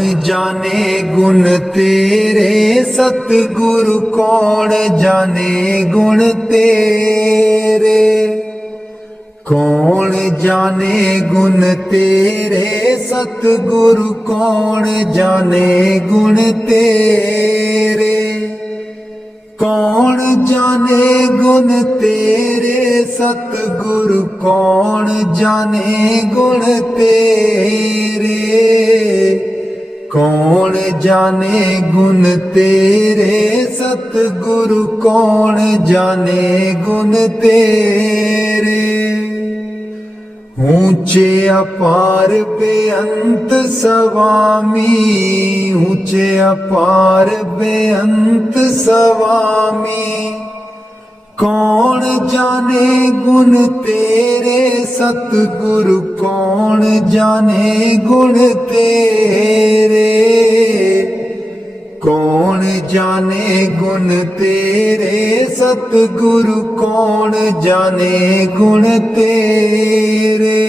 जाने गुण तेरे सतगुरु, कौन जाने गुण तेरे। कौन जाने गुण तेरे सतगुरु, कौन जाने गुण तेरे। कौन जाने गुण तेरे सतगुरु, कौन जाने गुण तेरे। कौन जाने गुण तेरे सतगुरु, कौन जाने गुण तेरे। ऊंचे अपार बेअंत स्वामी, ऊंचे अपार बेअंत स्वामी। कौन जाने गुण तेरे सतगुरु, कौन जाने गुण तेरे। कौन जाने गुण तेरे सतगुरु, कौन जाने गुण तेरे।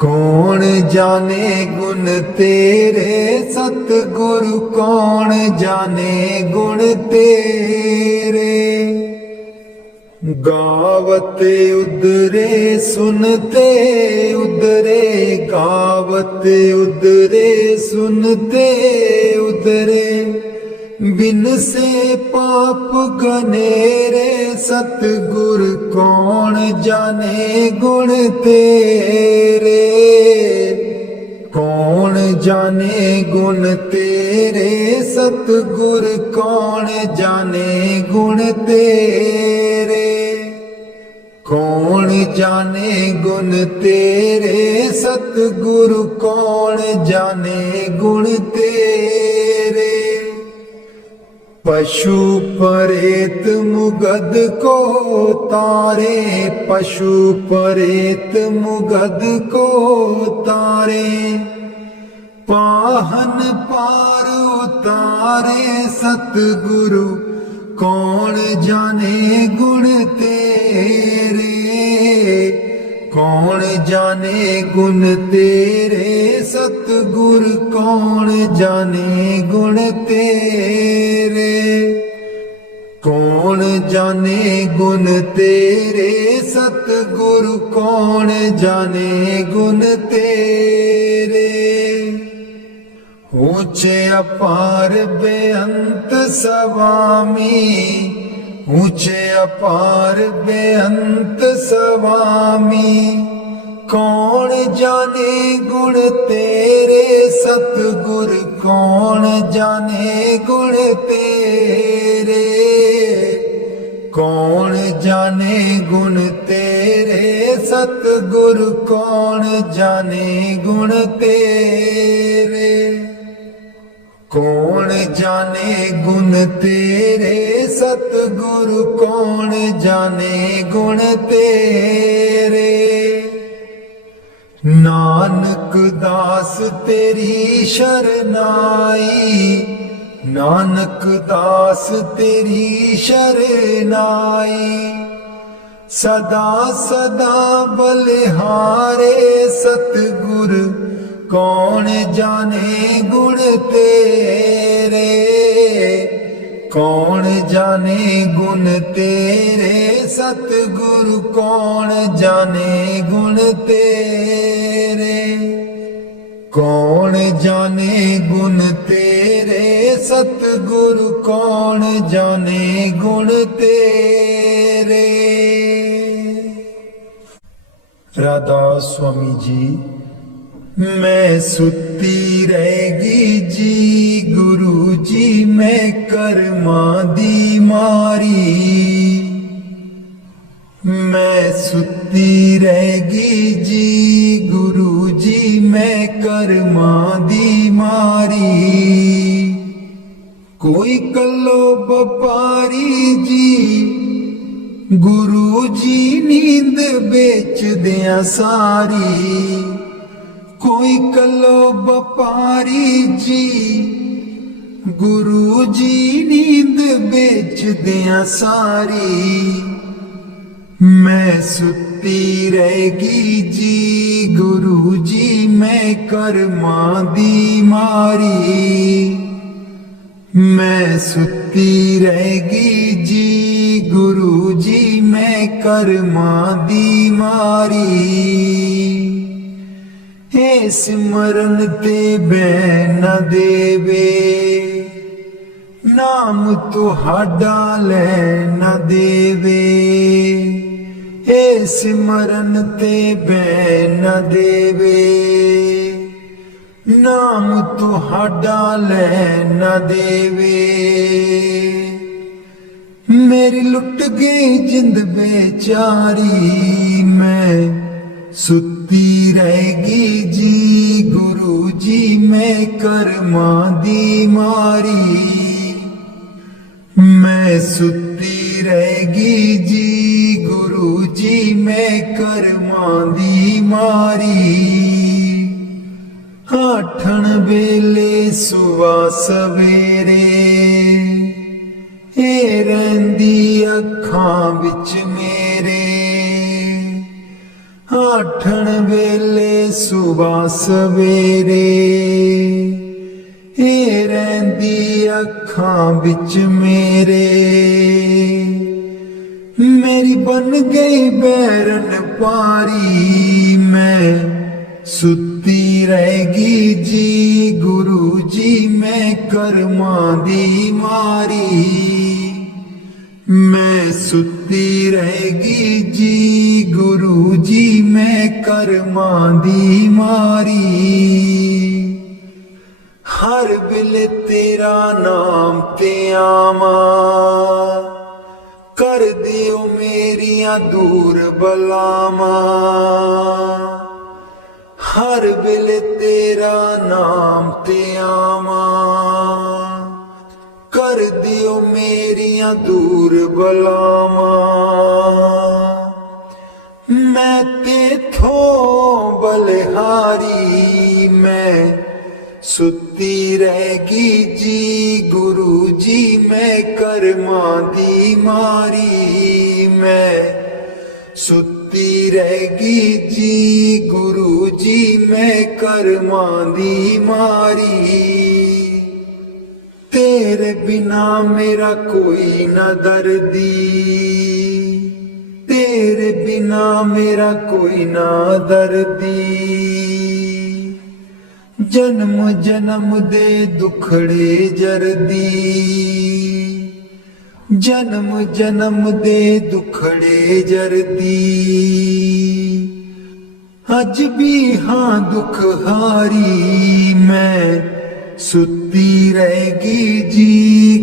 कौन जाने गुण तेरे सतगुरु, कौन जाने गुण तेरे। गावत उदरे सुनते उदरे, गावत उदरे सुनते उदरे। बिन से पाप घनेरे सतगुर, कौन जाने गुण तेरे। कौन जाने गुण तेरे सतगुर, कौन जाने गुण तेरे। कौन जाने गुण तेरे सतगुरु, कौन जाने गुण तेरे। पशु परेत मुगद को तारे, पशु परेत मुगद को तारे। पाहन पार उतारे सतगुरु, कौन जाने गुण तेरे। कौन जाने गुण तेरे सतगुर, कौन जाने गुण तेरे। कौन जाने गुण तेरे सतगुरु, कौन जाने गुण तेरे। ऊंचे अपार बेअंत स्वामी, ऊंचे अपार बेअंत स्वामी। कौन जाने गुण तेरे सतगुर, कौन जाने गुण तेरे। कौन जाने गुण तेरे सतगुर, कौन जाने गुण तेरे। कौन जाने गुण तेरे सतगुरु, कौन जाने गुण तेरे। नानक दास तेरी शरनाई, नानक दास तेरी शरनाई। सदा सदा बलिहारे सतगुर, कौन जाने गुण तेरे। कौन जाने गुण तेरे सतगुरु, कौन जाने गुण तेरे। कौन जाने गुण तेरे सतगुरु, कौन जाने गुण तेरे। राधा स्वामी जी। मैं सुती रहेगी जी गुरु जी, मैं कर्मा दी मारी। मैं सुती रहेगी जी गुरु जी, मैं कर्मा दी मारी। कोई कलो व्यापारी जी, गुरु जी नींद बेच दिया सारी। कोई कलो व्यापारी जी, गुरु जी नींद बेच दिया सारी। मैं सुती रहेगी जी गुरु जी, मैं करमां दी मारी मैं सुती रहेगी जी गुरु जी मैं करमां दी मारी हे सिमरन ते बैन न देवे नाम तुहाडा लै न देवे हे सिमरन ते बैन न देवे नाम तुहाडा लै न देवे मेरी लुट गई जिंद बेचारी मैं सुती रहेगी जी गुरु जी मैं करमां दी मारी मैं सुती रहेगी जी गुरु जी मैं करमां दी मारी आठण वेले सुवा सवेरे ए रहिंदी अखां विच मेरे आठण वेले सुबह सवेरे ए रहिंदी अखां विच मेरे मेरी बन गई बैरन पारी मैं सुती रहेगी जी गुरु जी मैं करमां दी मारी मैं सुती रहेगी जी गुरु जी मैं करमां दी मारी हर वेले तेरा नाम ते आवां कर दियो मेरियां दूर बलावां हर वेले तेरा नाम ते आवां कर दियो मेरियां दूर बलावां मैं तेथों बलिहारी मैं सुती रहेगी जी गुरु जी मैं करमां दी मारी मैं सुती रहेगी जी गुरु जी मैं करमां दी मारी तेरे बिना मेरा कोई न दर्दी तेरे बिना मेरा कोई न दर्दी जन्म जन्म दे दुखड़े जरदी जन्म जन्म दे दुखड़े जरदी अज भी हाँ दुख हारी मैं सुती रहेगी जी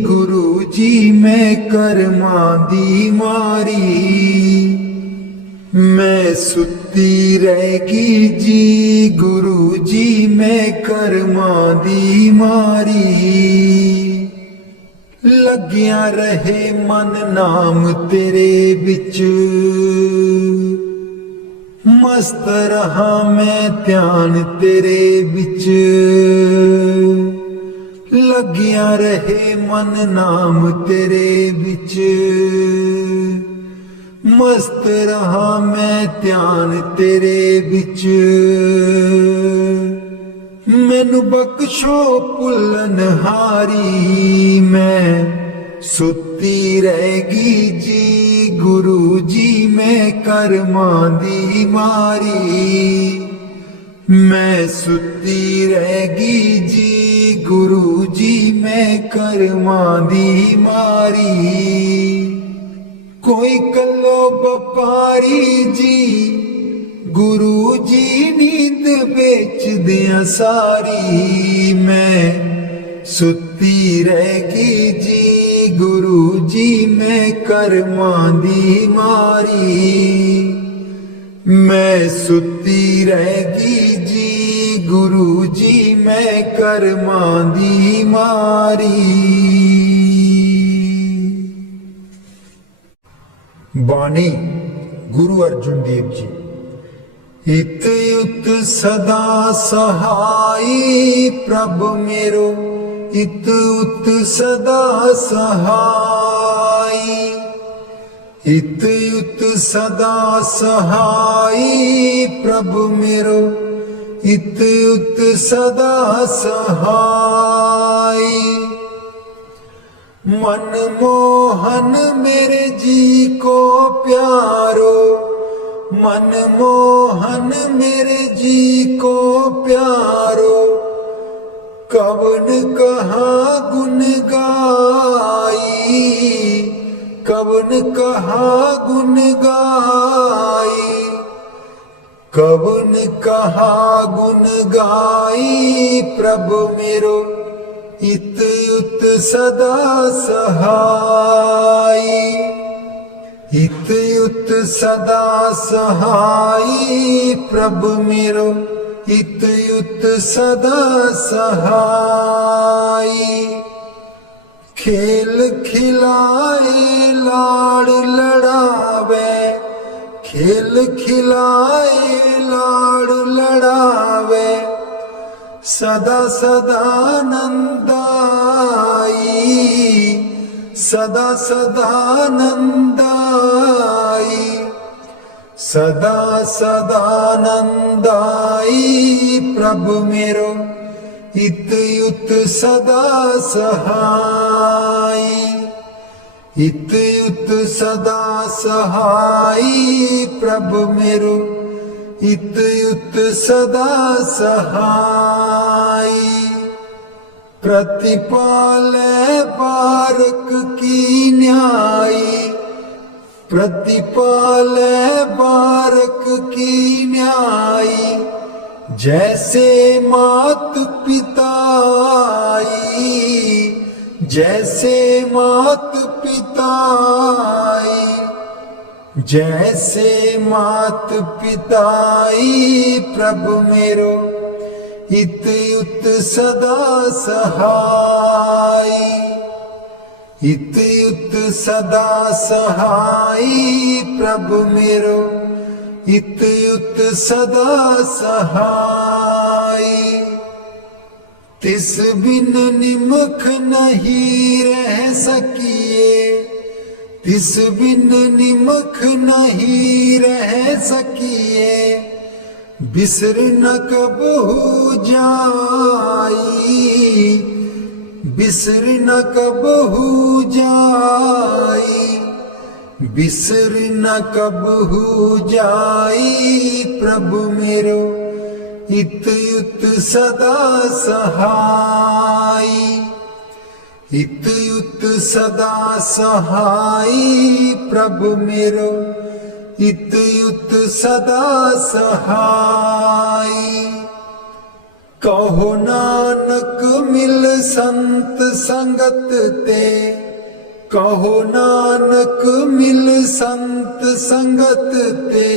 गुरु जी मैं करमां दी मारी मैं सुती रहेगी जी गुरु जी मैं करमां दी मारी लग्या रहे मन नाम तेरे बिच मस्त रहा मैं ध्यान तेरे बिच लग्या रहे मन नाम तेरे बिच मस्त रहा मैं ध्यान तेरे बिच मैनू बख्शो भुल्लन हारी मैं सुती रहेगी जी गुरु जी मैं करमां दी मारी मैं सुती रहेगी जी गुरु जी मैं करमां दी मारी कोई कलो व्यापारी जी गुरु जी नींद बेच दिया सारी मैं सुती रहेगी जी गुरु जी मैं करमां दी मारी मैं सुती रहेगी जी गुरु जी मैं करमां दी मारी। बाणी गुरु अर्जुन देव जी। इत युत सदा सहाई प्रभ मेरो, इत उत सदा सहाई, इत युत सदा सहाई प्रभ मेरो, इत उत सदा सहाय। मनमोहन मेरे जी को प्यारो, मनमोहन मेरे जी को प्यारो, कवन कहा गुण गाई, कवन कहा गुण गाई, कवन कहा गुण गाई प्रभु मेरो, इत उत सदा सहाय। इत उत सदा सहाय प्रभु मेरो, इत उत सदा सहाय। खेल खिलाए लाड़ लड़ावे, खेल खिलाए लाड़ लड़ावे, सदा सदा नंदाई, सदा सदा नंदाई, सदा सदा नंदाई प्रभु मेरो, इत उत सदा सहाय। इत उत सदा सहाय प्रभु मेरो, इत उत सदा सहाय। प्रतिपाले बारक की न्यायी, प्रतिपाले बारक की न्यायी, जैसे मात पिताई, जैसे मात पिताई, जैसे मात पिताई प्रभु मेरो, इत उत सदा सहाय। इत उत सदा सहाय प्रभु मेरो, इत उत सदा सहाय। तिस बिन निमख नहीं रह सकिए, तिस बिन निमख नहीं रह सकिए, बिसर न कबहू जाई, बिसर न कबहू जाई, बिसर न कबहू जाई प्रभु मेरो, इत उत सदा सहाय। इत उत सदा सहाय प्रभु मेरो, इत उत सदा सहाय। कहो नानक मिल संत संगत ते, कहो नानक मिल संत संगत ते,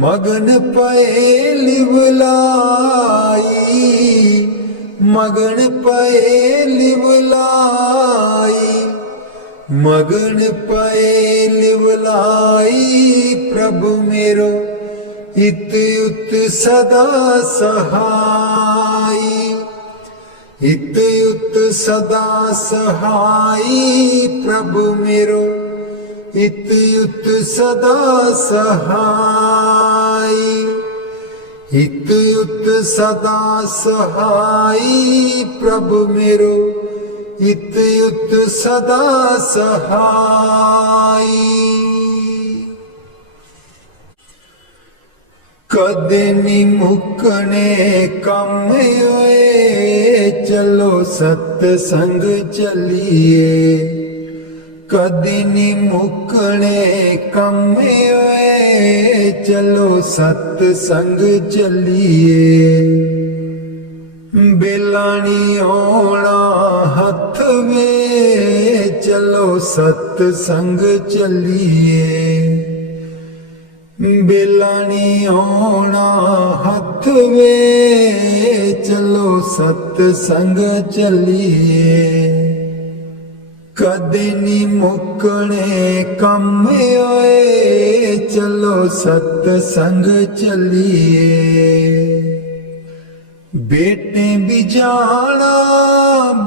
मगन पए लिवलाई, मगन पए लिवलाई, मगन पए लिवलाई प्रभु मेरो, इत उत सदा सहाय। इत उत सदा सहाय प्रभु मेरो, इत उत सदा सहाय। इत उत सदा सहाय प्रभु मेरो, इत उत सदा सहाय। कदे नी मुकने कम होए, चलो सत्संग चलिए, कदे नी मुकने कम होए, चलो सत्संग चलिए। बेलानी होना हथ में, चलो सत्संग चलिए। बेलानी होना हथ में, चलो सत्संग चलिए। कदे नी मुकने कम होए, चलो सत्संग चलिए। बेटे भी जाना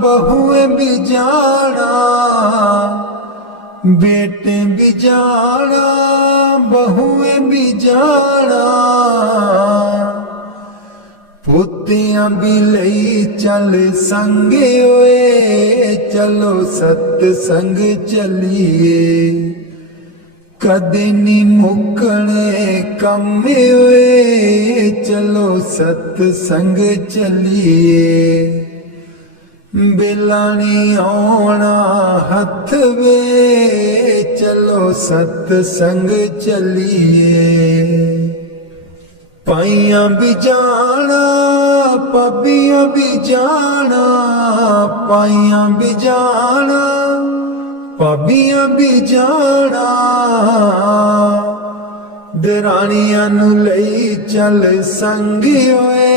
बहुएं भी जाना, बेटे भी जाना बहुएं भी जाना, ਕੁੱਤਿਆਂ ਵੀ ਲਈ ਚੱਲ ਸੰਗੇ ਓਏ ਚਲੋ ਸਤ ਸੰਗ ਚੱਲੀਏ ਕਦੇ ਨੀ ਮੁੱਕਣੇ ਕੰਮ ਓਏ ਚਲੋ ਸਤ ਸੰਗ ਚੱਲੀਏ बेला नी आउणा हथ वे चलो सत संग चलीए पाइयां भी जाना पबियां भी जाना पाइयां भी जाना पबियां भी जाना दरानियां नू लई चल संग ओए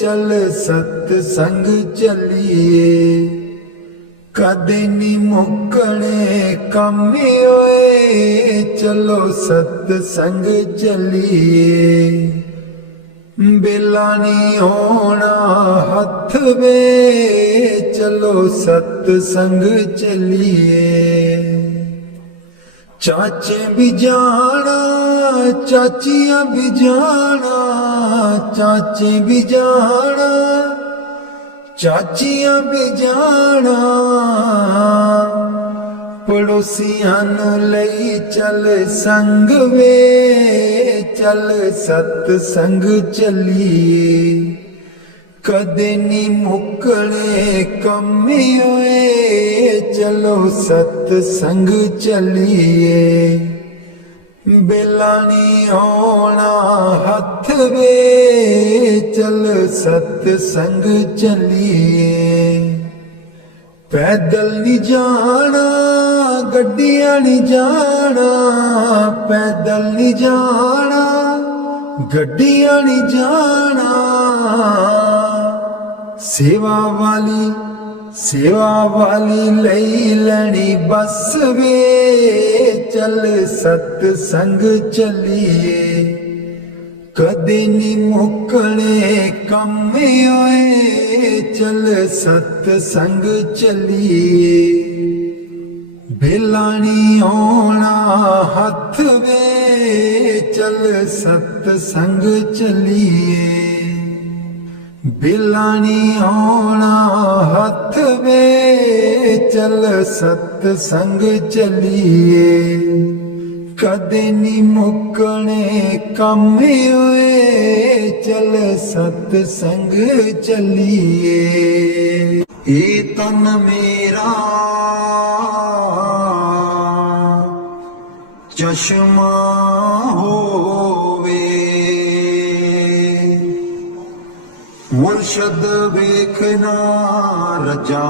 चल सत संग चलीए कदे नी मुक्कणे काम ओए चलो सत संग चलीए बेला नी होना हथ वे चलो सत संग चलीए चाचे भी जाना चाचियां भी जाना चाचे भी जाना चाचियां भी जाना पड़ोसियां नू लई चल संग वे चल सत संग चलीए कदे नी मुक्कणे काम ओए चलो सत संग चलीए बेला नी आउणा हथ वे चल सत संग चलीए पैदल नी जाना गड्डियां नी जाना पैदल नी जाना गड्डियां नी जाना सेवा वाली लई लैनी बस वे चल सत संग चलीए कदे नी मुक्कणे काम ओए चल सत संग चलीए बेला नी आउणा हथ वे चल सत संग चलीए बेला नी आउणा हथ वे चल सत संग चलीए कदे नी मुक्कणे काम ओए चल सत संग चलीए ए तन मेरा चश्मा होवे मुर्शद वेखना रजा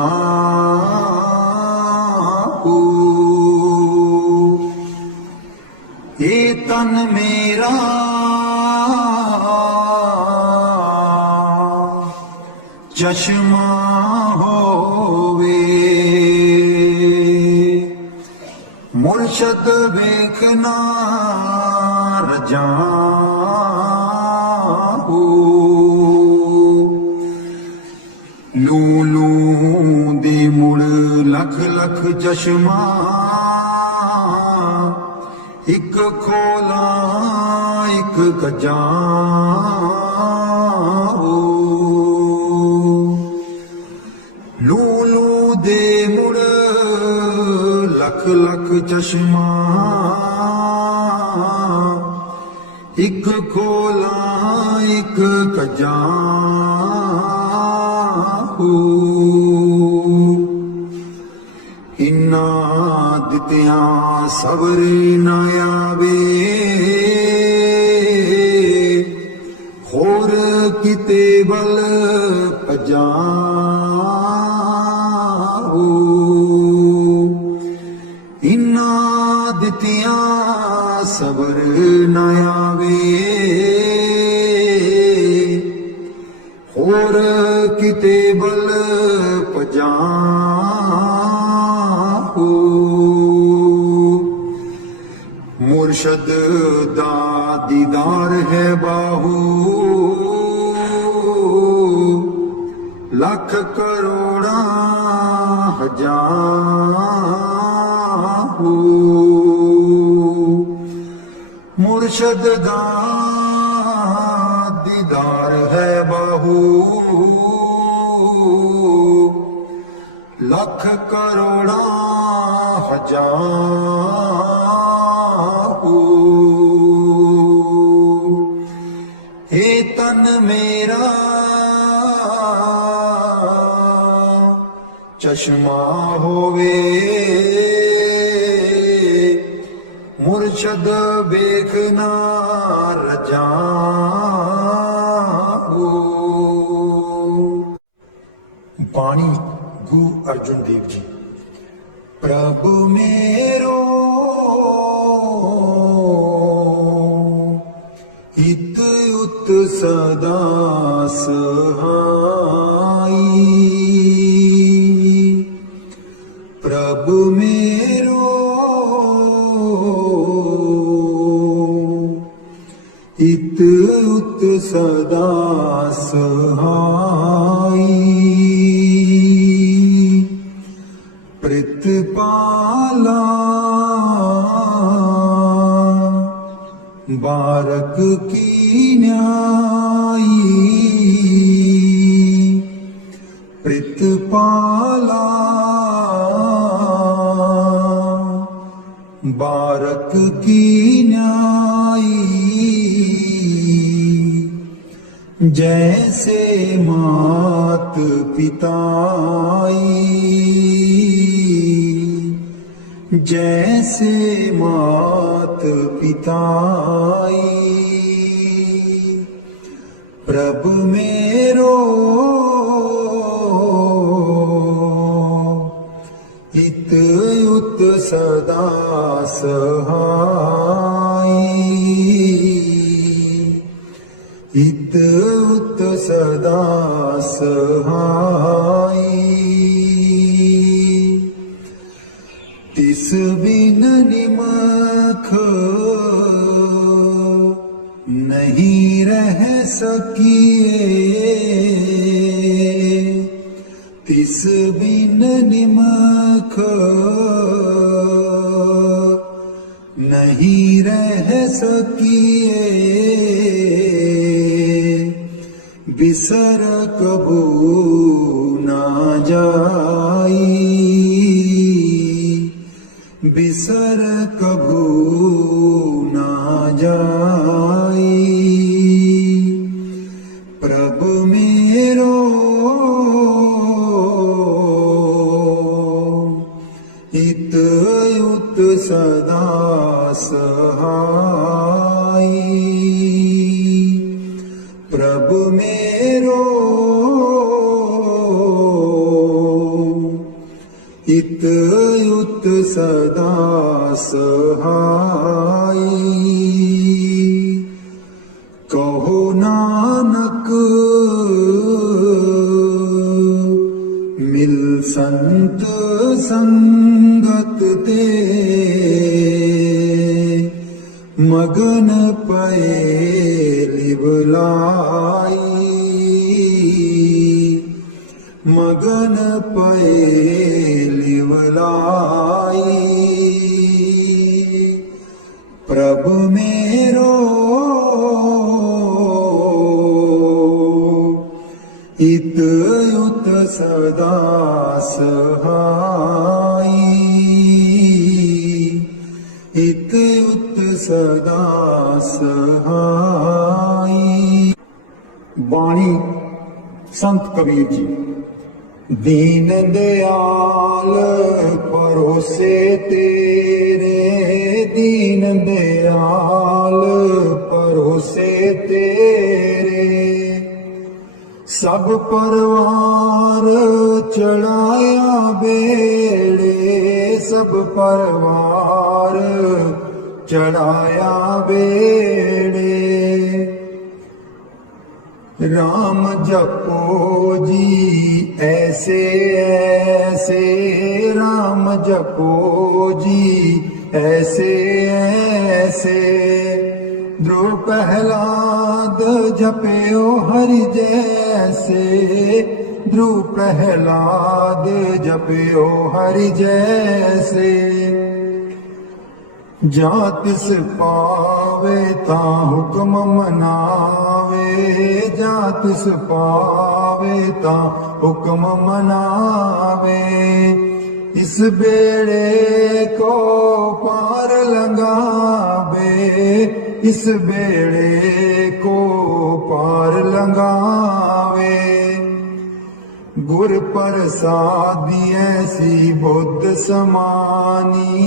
ये तन मेरा चश्मा होवे मुर्शद वेखना रजा लू लू दे मुड़ लख लख चश्मा एक खोला एक कजा लू लू दे मुड़ लख लख चश्मा एक खोला एक कजा इन्ना दित्या सबर न आवे होर किते बल भजा इन्ना दित्या सबर न आवे होर किते बल भजा मुर्शद दा दीदार है बाहू लख करोड़ा हजार मुर्शद दा दीदार है बाहू ਚਾਹੂ ਲੱਖ ਕਰੋੜਾਂ ਹਜ਼ਾਰੂ ਇਹ ਤਨ ਮੇਰਾ ਚਸ਼ਮਾ ਹੋਵੇ ਮੁਰਸ਼ਦ ਵੇਖਣਾ ਰਜਾਊ। ਬਾਣੀ ਗੁਰੂ ਅਰਜਨ ਦੇਵ ਜੀ। ਪ੍ਰਭੂ ਮੇਰੋ ਹਿਤ ਉਤ ਸਦਾ ਸਹਾਈ। ਪ੍ਰਭੂ ਮੇਰੋ ਹਿਤ ਉਤ ਸਦਾ ਸਹਾਈ। ਪ੍ਰਿਤਪਾਲਾ ਬਾਰਕ ਕੀਨਿਆਈ। ਪ੍ਰਿਤਪਾਲਾ ਬਾਰਕ ਕੀਨਿਆਈ। जैसे मात पिताई। जैसे मात पिताई। प्रभु मेरो इत उत सदा सहाई। इत उत सदा सहाई। तिस बिन निमख नहीं रह सकिए। तिस बिन निमख नहीं रह सकिए। बिसर कबू ना जाई। बिसर कबू ना जाई। प्रभु मेरो इत उत सदा सहाई। प्रभु मेरो इत उत सदा सहाई। कहो नानक मिल संत संगत ते। मगन पए लिवलाई। मगन पए लिवलाई। प्रभु मेरो इत उत सदा सहाई। इत उत सदा सहाई। बाणी संत कबीर जी। दीन दयाल परोसे तेरे। दीन दयाल परोसे तेरे। सब परवार चढ़ाया बेड़े। सब परवार चढ़ाया बेड़े। राम जपो जी ऐसे ऐसे। राम जपो जी ऐसे ऐसे। ध्रुव प्रहलाद जपयो हरि जैसे। ध्रुव प्रहलाद जपयो हरि जैसे। ਜਾਂ ਤਿਸ ਪਾਵੇ ਤਾਂ ਹੁਕਮ ਮਨਾਵੇ, ਜਾਂ ਤਿਸ ਪਾਵੇ ਤਾਂ ਹੁਕਮ ਮਨਾਵੇ। ਇਸ ਬੇੜੇ ਕੋ ਪਾਰ ਲੰਘਾਵੇ, ਇਸ ਬੇੜੇ ਕੋ ਪਾਰ ਲੰਘਾਵੇ। गुर प्रसादी ऐसी बुद्ध समानी,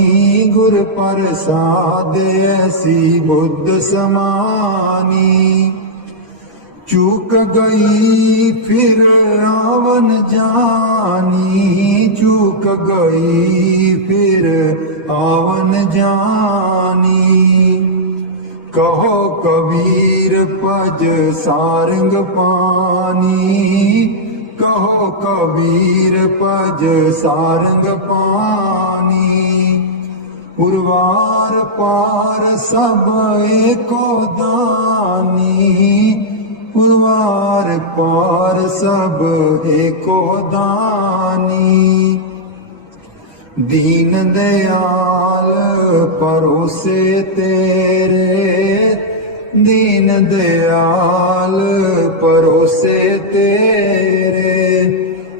गुर प्रसाद ऐसी बुद्ध समानी। चूक गई फिर आवन जानी, चूक गई फिर आवन जानी। कहो कबीर पज सारंग पानी, कहो कबीर पज सारंग पानी। उर्वार पार सब एको दानी, उर्वार पार सब एको दानी। दीन दयाल परोसे तेरे, दीन दयाल परोसे तेरे।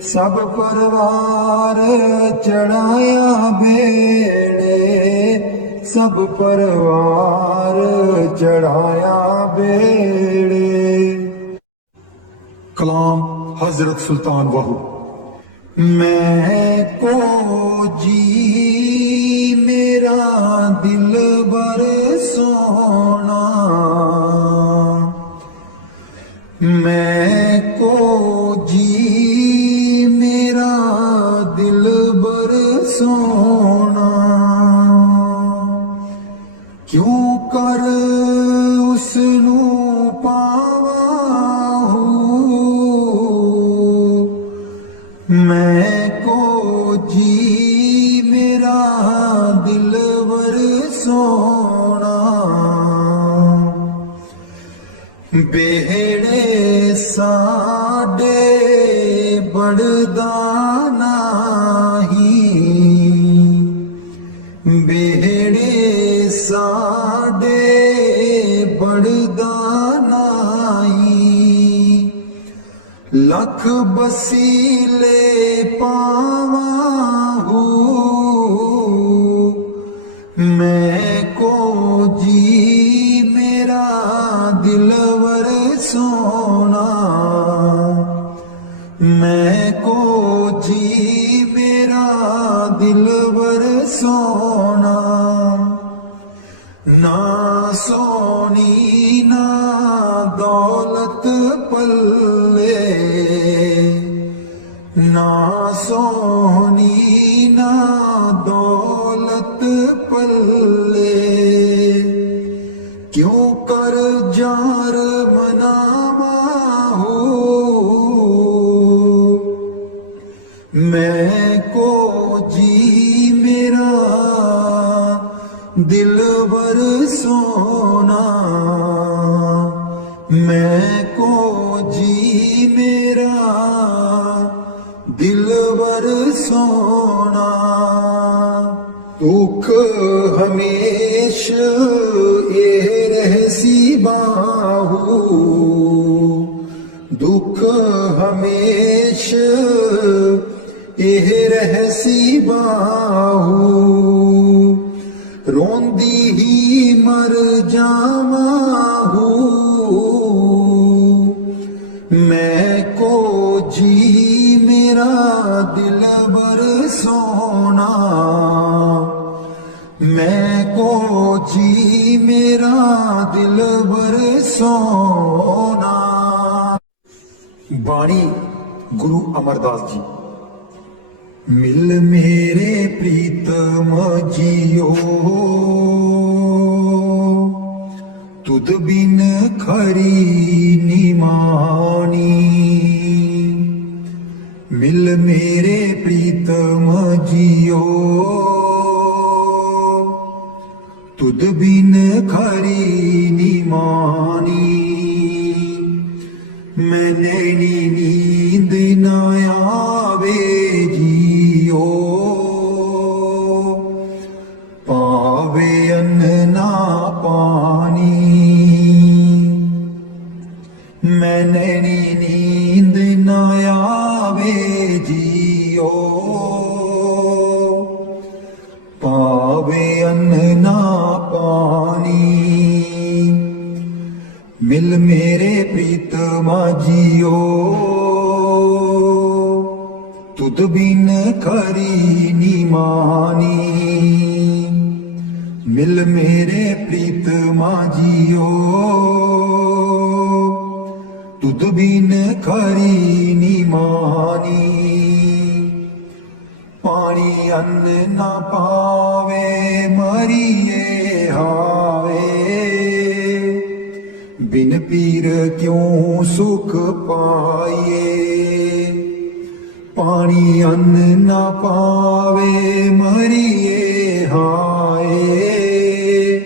सब परिवार चढ़ाया बेड़े, सब परिवार चढ़ाया बेड़े। कलाम हजरत सुल्तान वाहू। मैं को जी मेरा दिल बर सोना, मैं को जी मेरा दिल बर सोना। क्यों कर उसनू पावा हूँ, मैं को जी मेरा दिलवर सोना। बेड़े साडे बड़दा नाही, बेड़े साडे बड़दा नाही। लख बसीले पावा हूँ, मैं को जी मेरा दिलवर सोना, मैं को जी मेरा दिलवर सोना। ना सोनी ना दौलत पल्ले, ना सोनी ना दौलत पल्ले। क्यों कर जार मनावा हूँ, मैं को जी मेरा दिलवर सोना, मैं को जी मेरा दिलवर सोना। दुख हमेश ये रहसी बाहू, दुख हमेश ये रहसी बाहू। रोंदी ही मर जावा हूँ, मैं को जी मेरा दिलबर सोना, मैं को जी मेरा दिलबर सोना। बाणी गुरु अमरदास जी। मिल मेरे प्रीतम जियो, तुद बिन खरी निमानी। मिल मेरे प्रीतम जियो, तुद बिन खरी निमानी। मैंने नींद न आवे जियो, पावे ਜੀਓ, ਪਾਵੇ ਅੰਨ ਨਾ ਪਾਣੀ। ਮਿਲ ਮੇਰੇ ਪ੍ਰੀਤਮਾ ਜੀਓ, ਤੁਧ ਬਿਨ ਖਰੀ ਨੀ ਮਾਨੀ। ਮਿਲ ਮੇਰੇ ਪ੍ਰੀਤਮਾ ਜੀਓ, ਤੁਧ ਬਿਨ ਖਰੀ ਨੀ ਮਾਨੀ। ਪਾਣੀ ਅੰਨ ਨਾ ਪਾਵੇ ਮਰੀਏ ਹਾਵੇ, ਬਿਨ ਪੀਰ ਕਿਉ ਸੁਖ ਪਾਈਏ। ਪਾਣੀ ਅੰਨ ਨਾ ਪਾਵੇ ਮਰੀਏ ਹਾਏ,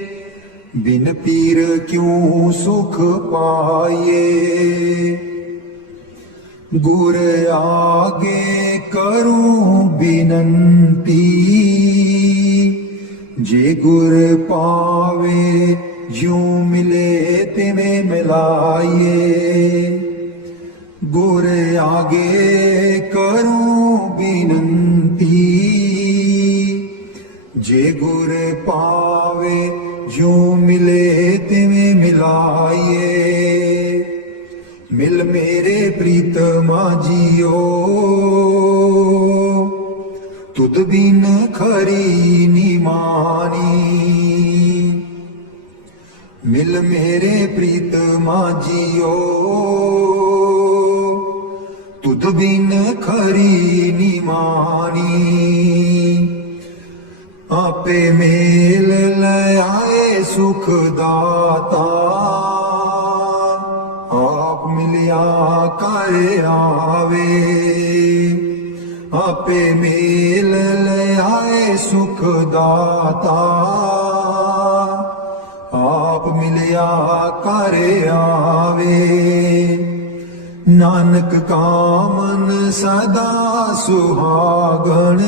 ਬਿਨ ਪੀਰ ਕਿਉ ਸੁਖ ਪਾਈਏ। ਗੁਰ ਆਗੇ ਕਰੂੰ ਬਿਨੰਤੀ, ਜੇ ਗੁਰ ਪਾਵੇ ਜਿਉ ਮਿਲੇ ਤਿਵੇਂ ਮਿਲਾਈਏ। ਗੁਰ ਆਗੇ ਕਰੂੰ ਬਿਨੰਤੀ, ਜੇ ਗੁਰ ਪਾਵੇ ਜਿਉ ਮਿਲੇ ਤਿਵੇਂ ਮਿਲਾਈਏ। ਮਿਲ ਮੇਰੇ ਪ੍ਰੀਤਮਾ ਜੀਓ, ਤੁਧ ਬਿਨ ਖਰੀ ਨੀ ਮਾਨੀ। ਮਿਲ ਮੇਰੇ ਪ੍ਰੀਤਮਾ ਜੀਓ, ਤੁਧ ਬਿਨ ਖਰੀ ਨੀ ਮਾਨੀ। ਆਪੇ ਮੇਲ ਲੈ ਆਏ ਸੁਖ ਦਾਤਾ, ਆਪ ਮਿਲਿਆ ਕਰ ਆਵੇ। ਆਪੇ ਮੇਲ ਲੈ ਆਏ ਸੁਖ ਦਾਤਾ, ਆਪ ਮਿਲਿਆ ਕਰ ਆਵੇ। ਨਾਨਕ ਕਾਮਨ ਸਦਾ ਸੁਹਾਗਣ,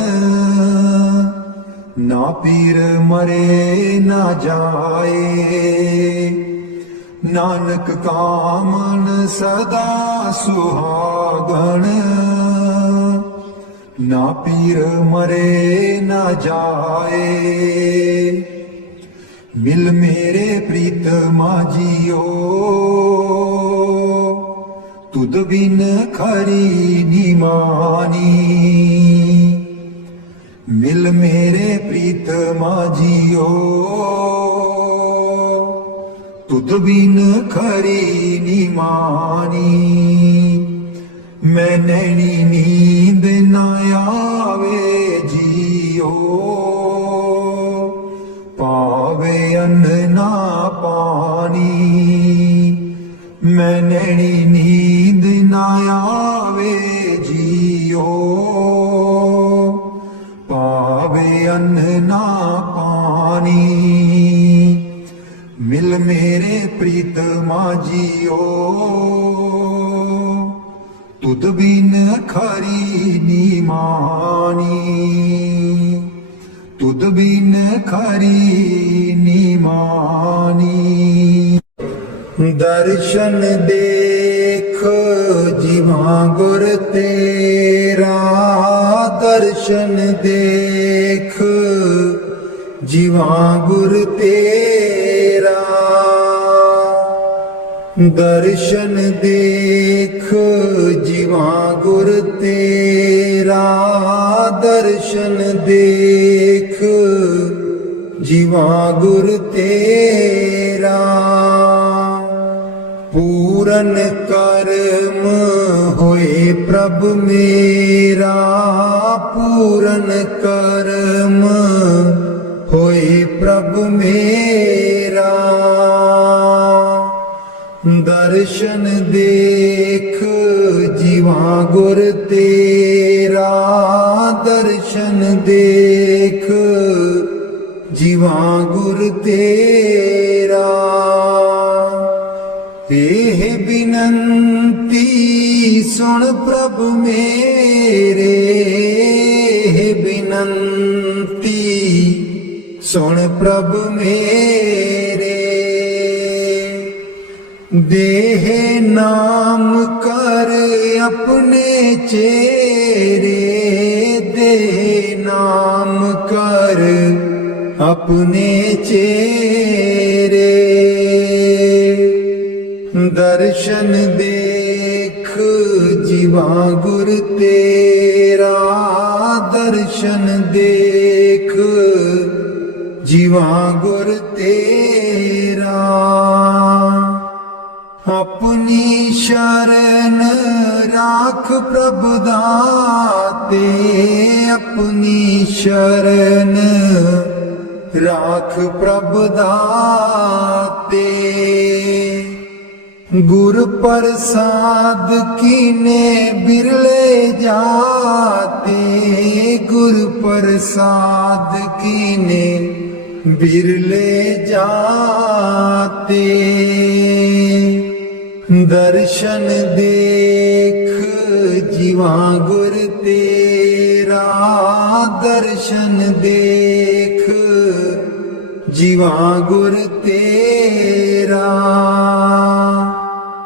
ਨਾ ਪੀਰ ਮਰੇ ਨਾ ਜਾਏ। ਨਾਨਕ ਕਾਮਨ ਸਦਾ ਸੁਹਾਗਣ, ਨਾ ਪੀਰ ਮਰੇ ਨਾ ਜਾਏ। ਮਿਲ ਮੇਰੇ ਪ੍ਰੀਤਮਾ ਜੀਓ, ਤੁਧ ਬਿਨ ਖਰੀ ਨੀ ਮਾਨੀ। ਮਿਲ ਮੇਰੇ ਪ੍ਰੀਤਮਾ ਜੀਓ, ਤੁਧ ਬਿਨ ਖਰੀ ਨੀ ਮਾਨੀ। ਮੈਂ ਨੈਣੀ ਨੀਂਦ ਨਾ ਆਵੇ ਜੀਓ, ਪਾਵੇ ਅੰਨ ਨਾ ਪਾਣੀ। ਮੈਂ ਨੈਣੀ ਨੀਂਦ ਨਾ ਆਵੇ ਜੀਓ, ਪਾਵੇ ਅੰਨ ਨਾ ਪਾਣੀ। ਮਿਲ ਮੇਰੇ ਪ੍ਰੀਤਮਾ ਜੀਓ, ਤੁਧ ਬਿਨ ਖਰੀ ਨੀ ਮਾਨੀ। ਤੁਧ ਬਿਨ ਖਰੀ ਨੀ ਮਾਨੀ। ਦਰਸ਼ਨ ਦੇਖ ਜੀਵਾਂ ਗੁਰ ਤੇਰਾ, ਦਰਸ਼ਨ ਦੇਖ ਜੀਵਾਂ ਗੁਰ ਤੇਰਾ। ਦਰਸ਼ਨ ਦੇਖ ਜੀਵਾਂ ਗੁਰ ਤੇਰਾ, ਦਰਸ਼ਨ ਦੇਖ ਜੀਵਾਂ ਗੁਰ ਤੇਰਾ। ਪੂਰਨ ਕਰਮ ਹੋਏ ਪ੍ਰਭ ਮੇਰਾ, ਪੂਰਨ ਕਰਮ ਹੋਏ ਪ੍ਰਭ ਮੇਰਾ। ਦਰਸ਼ਨ ਦੇਖ ਜੀਵਾਂ ਗੁਰ ਤੇਰਾ, ਦਰਸ਼ਨ ਦੇਖ ਜੀਵਾਂ ਗੁਰ ਤੇਰਾ। ਇਹ ਬਿਨੰਤੀ ਸੁਣ ਪ੍ਰਭ ਮੇਰੇ, ਇਹ ਬਿਨੰਤੀ ਸੁਣ ਪ੍ਰਭ ਮੇਰੇ। ਦੇਹ ਨਾਮ ਕਰ ਆਪਣੇ ਚੇਰੇ, अपने चेहरे। दर्शन देख जीवा गुर तेरा, दर्शन देख जीवा गुर तेरा। अपनी शरण राख प्रभु दाते, अपनी शरण राख प्रभु दाते। गुर प्रसाद कीने बिरले जाते, गुर प्रसाद कीने बिरले जाते। दर्शन देख जीवा गुर तेरा, दर्शन देख जीवा गुर तेरा।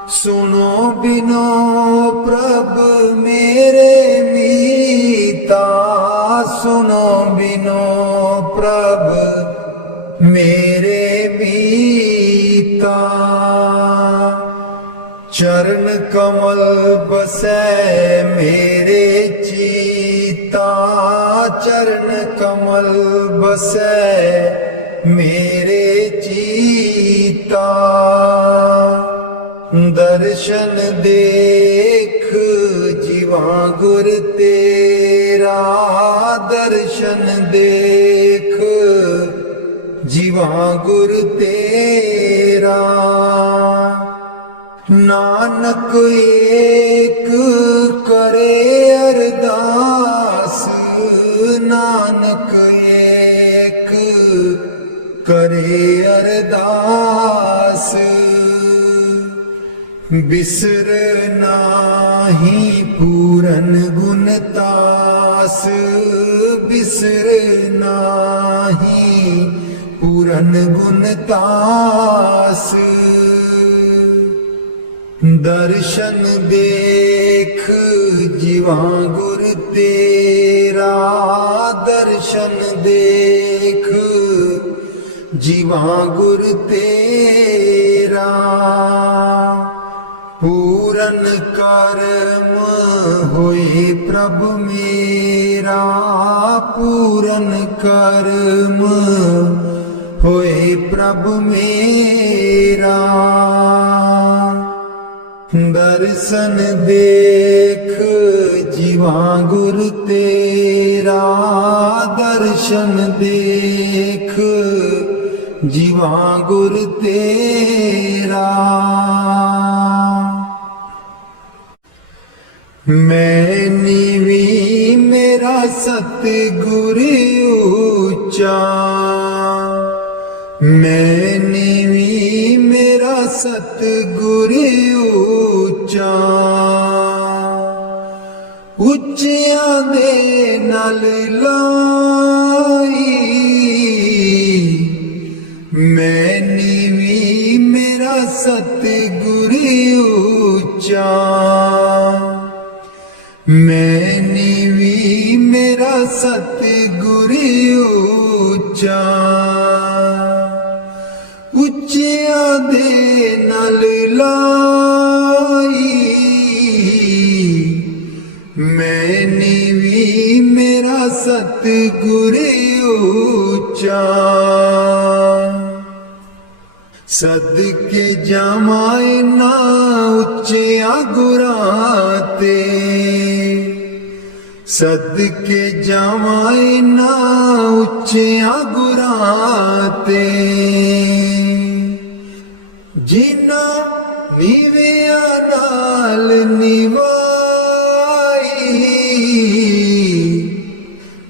सुनो बिनो प्रभ मेरे मीता, सुनो बिनो प्रभ मेरे मीता। चरण कमल बसै मेरे चीता, चरण कमल बसै मेरे चीता। दर्शन देख जीवा गुर तेरा, दर्शन देख जीवा गुर तेरा। नानक एक करे अरदास, नानक एक करे अरदास। बिसर नाही पूरन गुण तास, बिसर नाही पूरन गुण तास। दर्शन देख जीवा गुर तेरा, दर्शन देख जीवा गुर तेरा। पूरन कर्म होए प्रभु मेरा, पूरन कर्म होए प्रभु मेरा। दर्शन देख जीवा गुर तेरा, दर्शन देख जीवा गुर तेरा। मैं नीवी मेरा सतगुर ऊंचा, मैं नीवी मेरा सतगुर ऊंचा। ਉੱਚਿਆਂ ਦੇ ਨਾਲ ਲਾਈ, ਮੈਂ ਨੀਵੀਂ ਮੇਰਾ ਸਤਿਗੁਰ ਉੱਚਾ। ਮੈਂ ਨੀਵੀਂ ਮੇਰਾ ਸਤਿਗੁਰ ਉੱਚਾ। ਉੱਚਿਆਂ ਦੇ ਨਾਲ ਲਾਈ, ਮੈਂ ਨੀਵੀਂ ਮੇਰਾ ਸਤਿਗੁਰ ਉੱਚਾ। ਸਦਕੇ ਜਾਵਾਂ ਇਨ੍ਹਾਂ ਉੱਚਿਆਂ ਗੁਰਾਂ ਤੇ, ਸਦਕੇ ਜਾਵਾਂ ਇਨ੍ਹਾਂ ਉੱਚਿਆਂ ਗੁਰਾਂ ਤੇ। ਜਿਨ੍ਹਾਂ ਨੀਵਿਆਂ ਨਾਲ ਨਿਵਾਈ,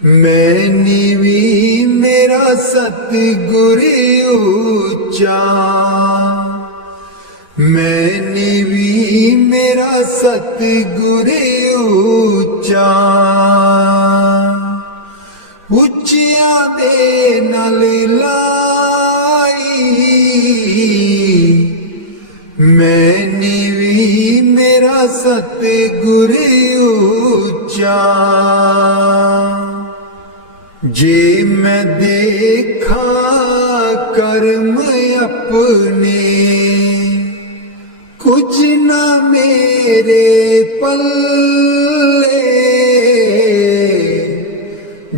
ਮੈਂ ਨੀਵੀਂ ਮੇਰਾ ਸਤਿਗੁਰ ਉੱਚਾ। ਮੈਂ ਨੀਵੀਂ ਮੇਰਾ ਸਤਿਗੁਰ ਉੱਚਾ। ਉੱਚਿਆਂ ਦੇ ਨਾਲ ਲਾਈ, ਮੈਂ ਨੀਵੀਂ ਮੇਰਾ ਸਤਿਗੁਰ ਉੱਚਾ। जे मैं देखा कर्म अपने, कुछ न मेरे पल्ले।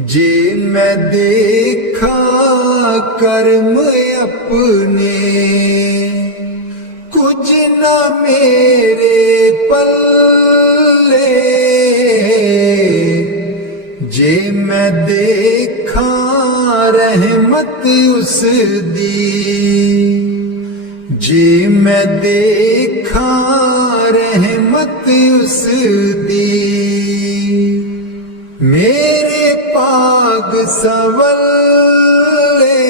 जे मैं देखा कर्म अपने, कुछ न मेरे पल्ले। जे मैं देखा रहमत उस दी, जे मैं देखा रहमत उस दी। मेरे पाग सवले,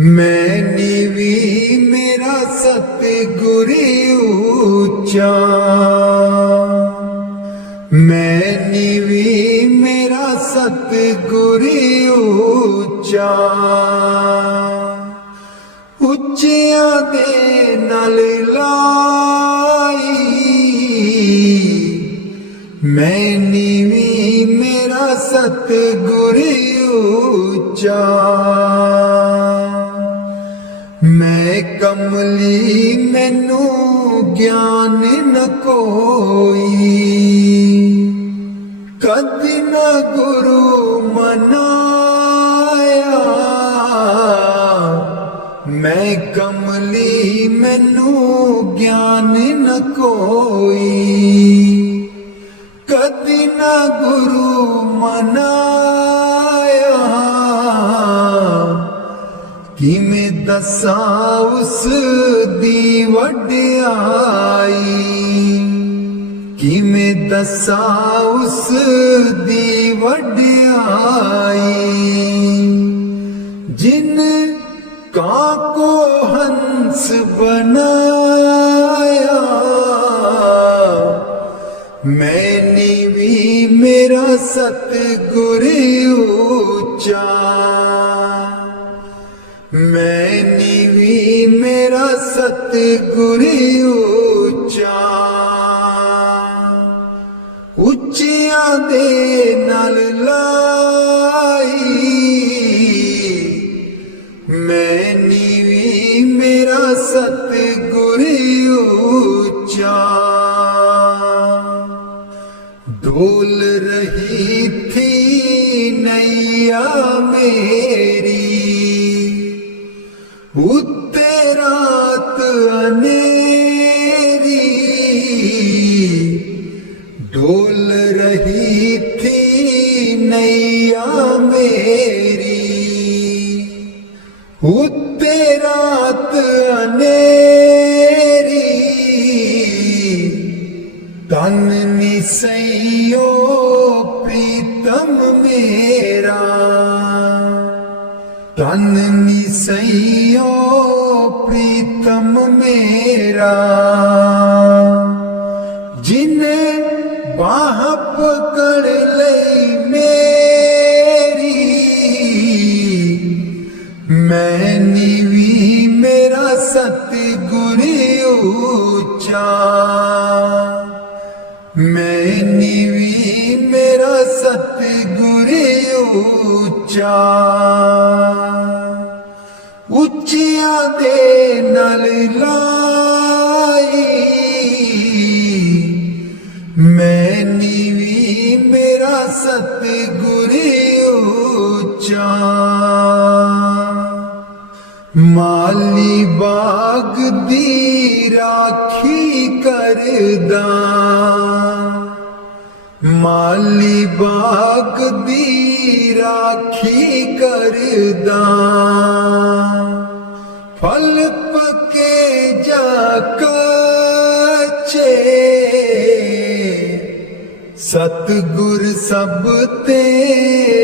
मैं नीवी मेरा सतगुरु ऊंचा। मैं नीवी मेरा सतगुरु ऊंचा। ਉੱਚਿਆਂ ਦੇ ਨਾਲ ਲਾਈ, ਮੈਂ ਨੀਵੀਂ ਮੇਰਾ ਸਤਿਗੁਰੂ ਉੱਚਾ। ਮੈਂ ਕਮਲੀ ਮੈਨੂੰ ਗਿਆਨ ਨ ਕੋਈ, ਕਦੇ ਨ ਗੁਰੂ ਮਨਾਇਆ। मैं कमली मैनू ज्ञान न कोई, कदी न गुरु मनाया। किमें दसा उस दी वड्याई, किमें दसा उस दी वड्याई। जिन काको हंस बनाया, मैं नीवी मेरा सतगुरु ऊंचा। मैं नीवी मेरा सतगुरु ऊंचा। ਉੱਚਿਆਂ ਦੇ ਨਾਲ ਲਾਈ, मैं नीवी मेरा सतगुरु ऊंचा। डोल रही थी नैया मेरी, उत्ते रात अनेरी। डोल रही थी नैया मेरी, उत्ते रात अनेरी। तन निसैयो प्रीतम मेरा, तन निसैयो प्रीतम मेरा। जिन्हें बाह पकड़ लई मेरी, मैं नीवी मेरा सतगुरु ऊंचा। मैं नीवी मेरा सतगुरु ऊंचा। ਉੱਚਿਆਂ ਦੇ ਨਾਲ ਲਾਈ, मैं नीवी मेरा सतगुरु ऊंचा। माली बाग दी राखी करदा, माली बाग दी राखी करदा। फल पके जा कच्चे, सतगुर सब ते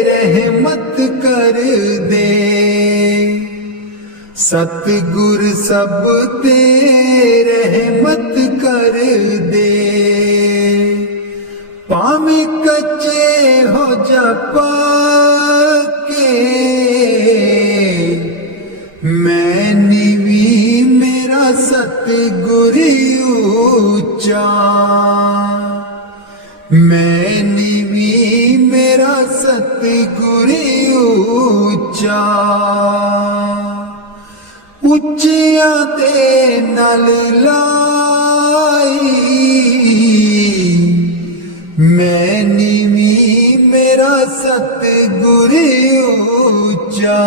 रहमत कर दे। सतगुर सब ते रहमत कर दे। भावें कच्चे हो जा पक्के, मैं नीवी मेरा सतगुरु ऊंचा। मैं नीवी में मेरा सतगुर ऊंचा ਉੱਚਿਆਂ ਦੇ ਨਾਲ ਲਾਈ ਮੈਂ ਨੀਵੀਂ ਮੇਰਾ ਸਤਿਗੁਰ ਉੱਚਾ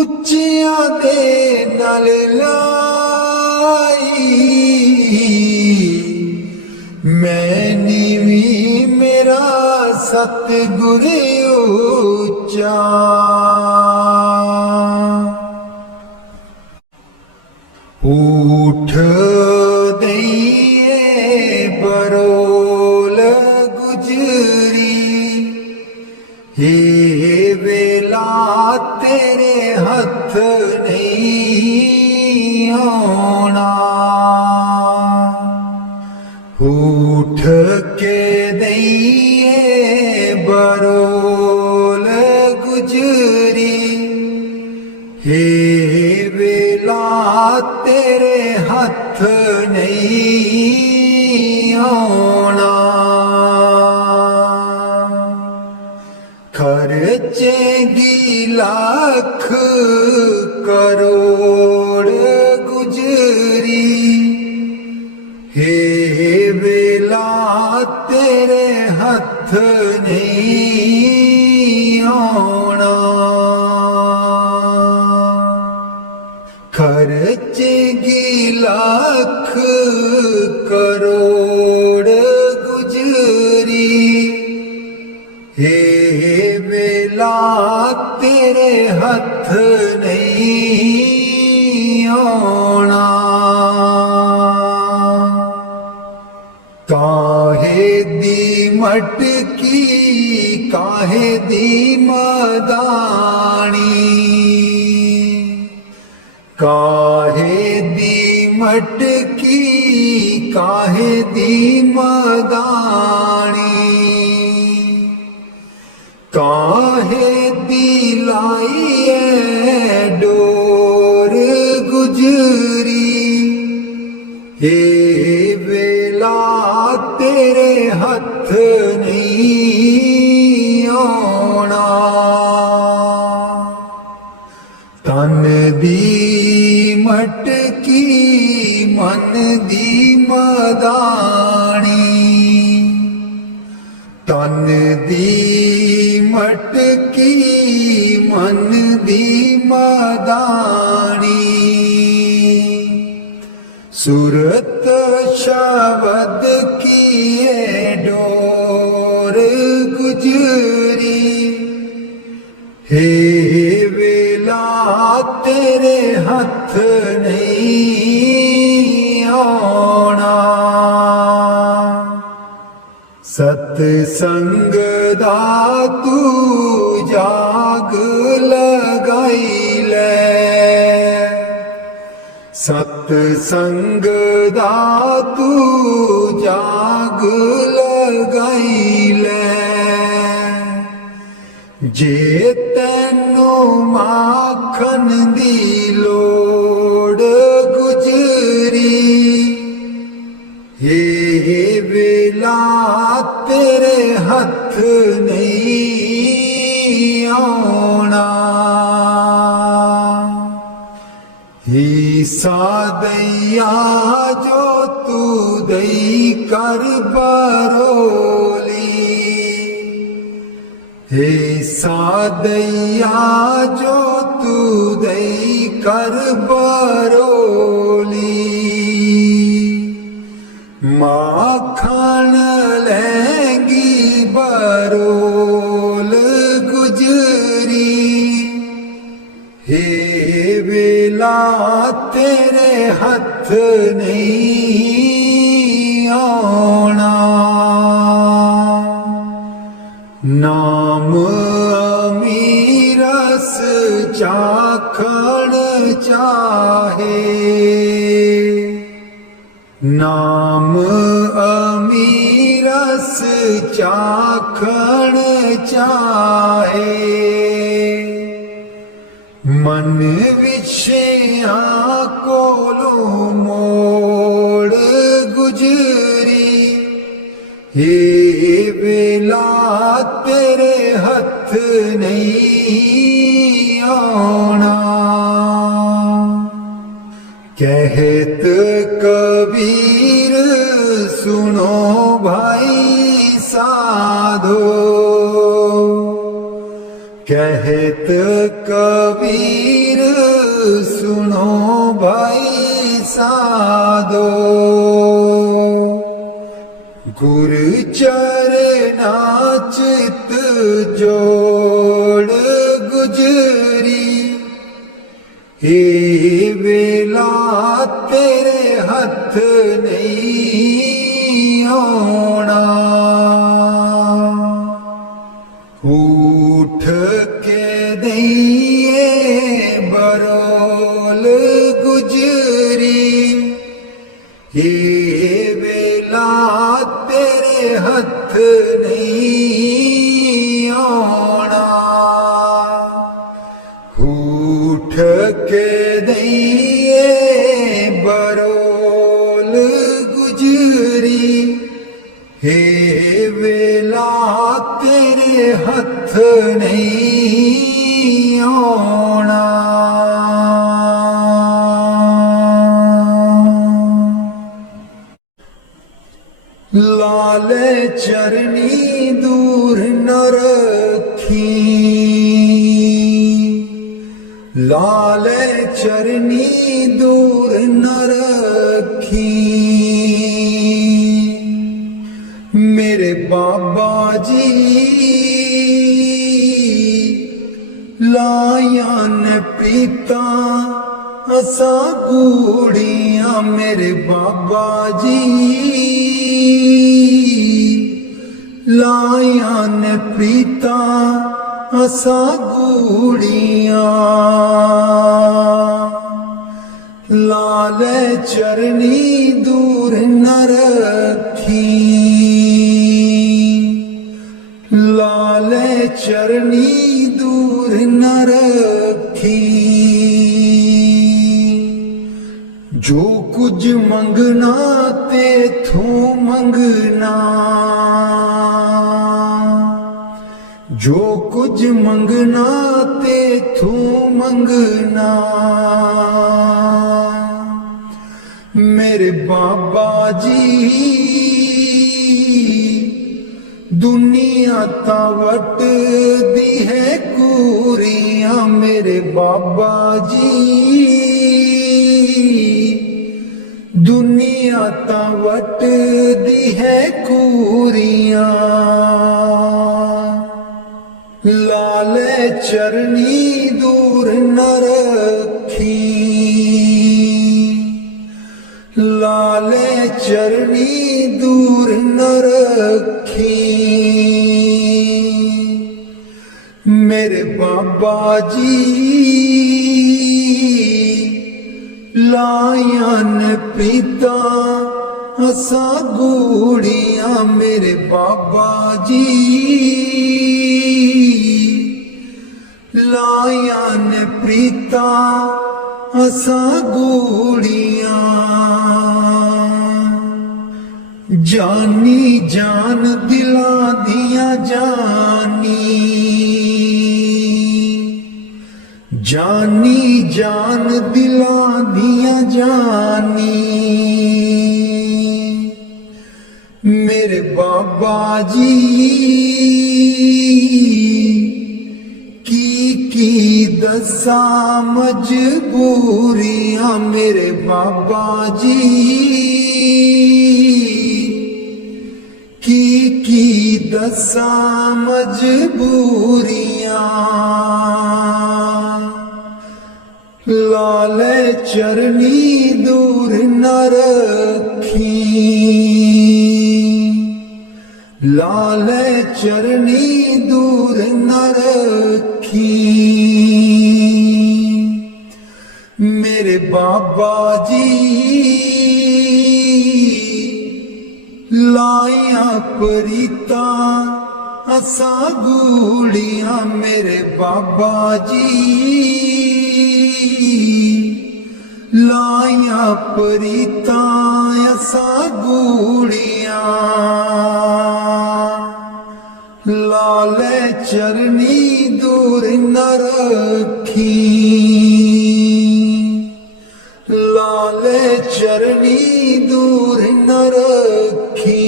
ਉੱਚਿਆਂ ਦੇ ਨਾਲ ਲਾਈ ਮੈਂ ਨੀਵੀਂ ਮੇਰਾ ਸਤਿਗੁਰ ਉੱਚਾ ऊठ दइए बरोल गुजरी हे वेला तेरे हथ नहीं आना उठ के दइए बरोल गुजरी हे वेला तेरे हथ नहीं आना खर्चेगी लाख करोड़ गुजरी हे वेला तेरे हथ नहीं आना खर्चेगी लाख करोड़ गुजरी हे वेला तेरे हथ नहीं आना काहे दी मटकी काहे दी मदानी काहे दी मटकी काहे दी मदानी काहे दी लाई डोर गुजरी हे वेला तेरे हथ नहीं आना तन दी मटकी मन दी मदानी तन दी मटकी मन दी मदानी सूरत शब्द की डोर गुजरी हे वेला तेरे हथ नहीं आना सतसंग दा तू जाग लगाई ले सतसंग दा तू जाग लगाई ले जे तैनू माखन दी लोड़ गुजरी हे वेला तेरे हथ नहीं आना ईसा दैया जो तू दई कर बरोली हे सादैया जो तू दई कर बरोली माखन लेंगी बरोल गुजरी हे वेला तेरे हथ नहीं आना नाम अमीरस चाखण चाहे नाम अमीरस चाखण चाहे मन विषया कोलों मोड़ गुजरी हे वेला तेरे हथ नहीं आना। कहत कबीर सुनो भाई साधो, कहत कबीर सुनो भाई साधो। गुर चरना चित जोड़ गुजरी, हे वेला तेरे हथ नहीं आना। उठ के दइए बरोल गुजरी, हे वेला तेरे हथ नहीं आना। उठ के दइए बरोल गुजरी, हे वेला तेरे हथ नहीं आना। लाले चरनी दूर न रखी, लाले चरनी दूर न रखी। मेरे बाबा जी लायन पीता असा कूड़ियां, मेरे बाबा जी लायन पीता असा कूड़ियां। लाले चरनी दूर न रखी, लाले चरनी दूर न रखी। जो कुछ मंगना तेथों मंगना, जो कुछ मंगना तेथों मंगना। मेरे बाबा जी दुनिया तावट दी है कूरियां, मेरे बाबा जी दुनिया तावट दी है कूरियां। लाले चरनी दूर न रखी, लाले चरनी दूर न रखी। मेरे बाबा जी लायन पीता असा गूड़ियां, मेरे बाबा जी लायन पीता असा गूड़ियां। जानी जान दिला दिया जानी, जानी जान दिला दिया जानी। मेरे बाबा जी की दसा मजबूरियां, मेरे बाबा जी की दसा मजबूरियां। लाले चरनी दूर न रखी, लाले चरनी दूर न रखी। मेरे बाबा जी लाया परीता असा गूड़ियां, मेरे बाबा जी लाया परीता असा गूड़ियां। ਲਾਲੇ ਚਰਨੀ ਦੂਰ ਨ ਰੱਖੀ, ਲਾਲੇ ਚਰਨੀ ਦੂਰ ਨ ਰੱਖੀ।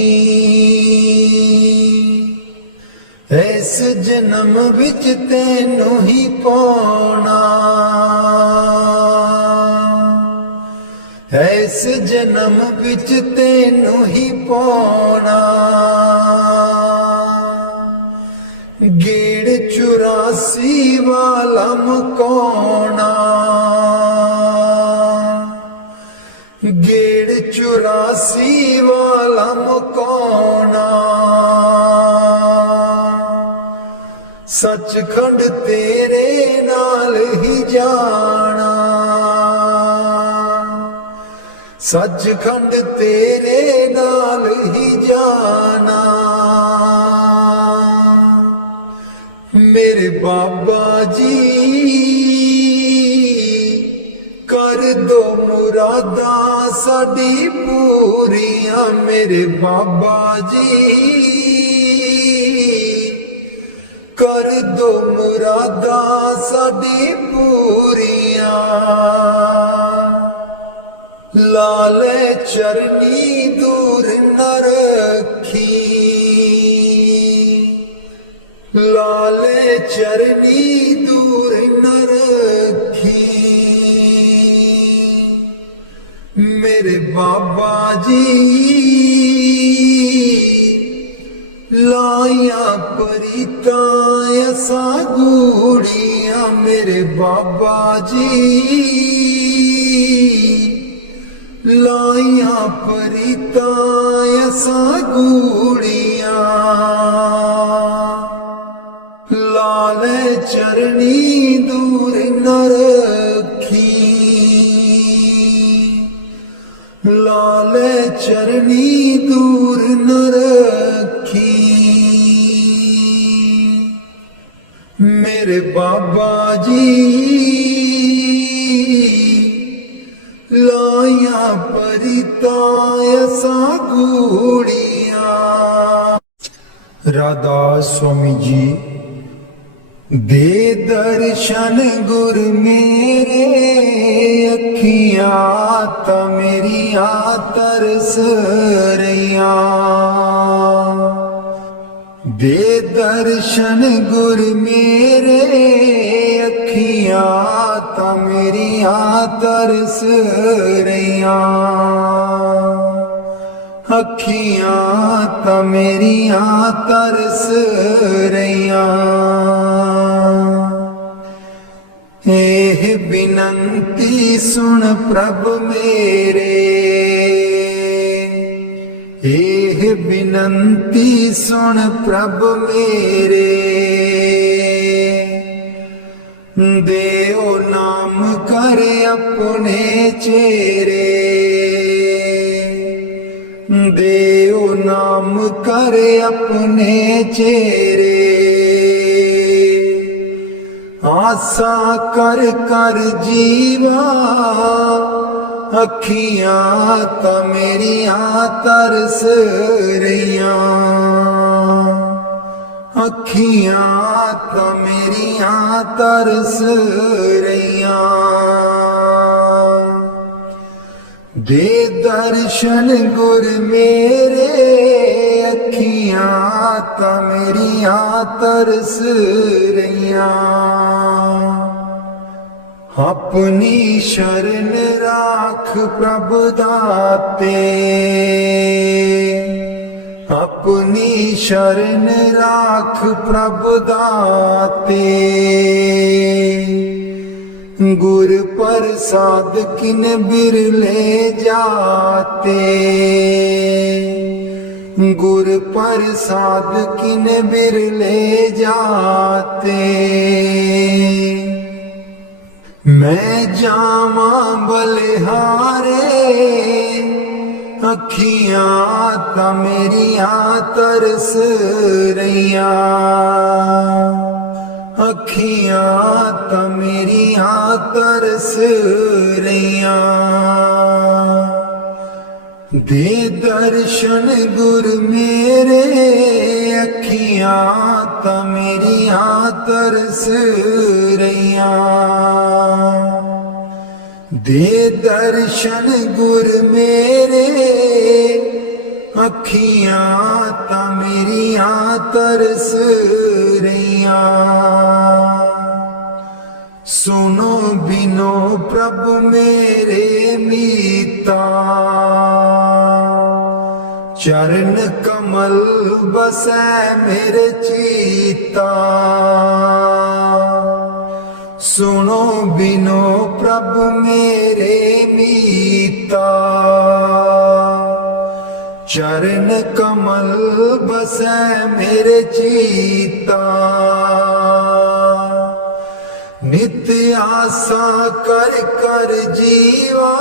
ਇਸ ਜਨਮ ਵਿੱਚ ਤੈਨੂੰ ਹੀ ਪਾਉਣਾ, ਇਸ ਜਨਮ ਵਿੱਚ ਤੈਨੂੰ ਹੀ ਪਾਉਣਾ। ਗੇੜ 84 ਵਾਲਾ ਮਕਾਉਣਾ, ਗੇੜ 84 ਵਾਲਾ ਮਕਾਉਣਾ। ਸੱਚਖੰਡ ਤੇਰੇ ਨਾਲ ਹੀ ਜਾਣਾ, ਸੱਚਖੰਡ ਤੇਰੇ ਨਾਲ ਹੀ ਜਾਣਾ। ਮੇਰੇ ਬਾਬਾ ਜੀ ਕਰ ਦੋ ਮੁਰਾਦਾਂ ਸਾਡੀ ਪੂਰੀਆਂ, ਮੇਰੇ ਬਾਬਾ ਜੀ ਕਰ ਦੋ ਮੁਰਾਦਾਂ ਸਾਡੀ ਪੂਰੀਆਂ। ਲਾਲੇ ਚਰਨੀ ਦੂਰ ਨ ਰੱਖੀ, ਲਾਲੇ ਚਰਨੀ ਦੂਰ ਨ ਰੱਖੀ। ਮੇਰੇ ਬਾਬਾ ਜੀ ਲਾਇਆ ਪਰੀਤਾਂ ਅਸਾਂ ਗੂੜੀਆਂ, ਮੇਰੇ ਬਾਬਾ ਜੀ ਲਾਇਆ ਪਰੀਤਾਂ ਅਸਾਂ ਗੂੜੀਆਂ। ਲਾਲੇ ਚਰਨੀ ਦੂਰ ਨ ਰੱਖੀ, ਲਾਲੇ ਚਰਨੀ ਦੂਰ ਨ ਰੱਖੀ। ਮੇਰੇ ਬਾਬਾ ਜੀ ਲਾਇਆ ਪਰੀਤਾਂ ਅਸਾਂ ਗੂੜੀਆਂ। ਰਾਧਾ ਸਵਾਮੀ ਜੀ ਦੇ ਦਰਸ਼ਨ ਗੁਰ ਮੇਰੇ, ਅੱਖੀਆਂ ਤਾਂ ਮੇਰੀਆਂ ਤਰਸ ਰਹੀਆਂ। ਦੇ ਦਰਸ਼ਨ ਗੁਰ ਮੇਰੇ, ਅੱਖੀਆਂ ਤਾਂ ਮੇਰੀਆਂ ਤਰਸ ਰਹੀਆਂ। ਅੱਖੀਆਂ ਤਾਂ ਮੇਰੀਆਂ ਤਰਸ ਰਹੀਆਂ। ਇਹ ਬਿਨੰਤੀ ਸੁਣ ਪ੍ਰਭ ਮੇਰੇ, ਇਹ ਬਿਨੰਤੀ ਸੁਣ ਪ੍ਰਭ ਮੇਰੇ। ਦੇਓ ਨਾਮ ਕਰ ਆਪਣੇ ਚੇਰੇ, ਦੇਓ ਨਾਮ ਕਰ ਆਪਣੇ ਚੇਰੇ। ਆਸਾ ਕਰ ਕਰ ਜੀਵਾ, ਅੱਖੀਆਂ ਤਾਂ ਮੇਰੀਆਂ ਤਰਸ ਰਹੀਆਂ। ਅੱਖੀਆਂ ਤਾਂ ਮੇਰੀਆਂ ਤਰਸ ਰਹੀਆਂ। ਦੇ ਦਰਸ਼ਨ ਗੁਰ ਮੇਰੇ, ਅੱਖੀਆਂ ਤਾਂ ਮੇਰੀਆਂ ਤਰਸ ਰਹੀਆਂ। ਆਪਣੀ ਸ਼ਰਨ ਰਾਖ ਪ੍ਰਭ ਦਾਤੇ, ਆਪਣੀ ਸ਼ਰਨ ਰਾਖ ਪ੍ਰਭ ਦਾਤੇ। ਗੁਰ ਪ੍ਰਸਾਦ ਕਿਨ ਬਿਰਲੇ ਜਾਤੇ, ਗੁਰ ਪ੍ਰਸਾਦ ਕਿਨ ਬਿਰਲੇ ਜਾਤੇ। ਮੈਂ ਜਾਵਾਂ ਬਲਿਹਾਰੇ, ਅੱਖੀਆਂ ਤਾਂ ਮੇਰੀਆਂ ਤਰਸ ਰਹੀਆਂ। ਅੱਖੀਆਂ ਤਾਂ ਮੇਰੀਆਂ ਤਰਸ ਰਹੀਆਂ। ਦੇ ਦਰਸ਼ਨ ਗੁਰ ਮੇਰੇ, ਅੱਖੀਆਂ ਤਾਂ ਮੇਰੀਆਂ ਤਰਸ ਰਹੀਆਂ। ਦੇ ਦਰਸ਼ਨ ਗੁਰ ਮੇਰੇ, ਅੱਖੀਆਂ ਤਾਂ ਮੇਰੀਆਂ ਤਰਸ ਰਹੀਆਂ। ਸੁਨੋ ਬਿਨੋ ਪ੍ਰਭ ਮੇਰੇ ਮੀਤਾ, ਚਰਨ ਕਮਲ ਬਸੈ ਮੇਰੇ ਚੀਤਾ। ਸੁਨੋ ਬਿਨੋ ਪ੍ਰਭ ਮੇਰੇ ਮੀਤਾ, ਚਰਨ ਕਮਲ ਬਸੈ ਮੇਰੇ ਚੀਤਾ। ਨਿਤ ਆਸਾ ਕਰ ਕਰ ਜੀਵਾ,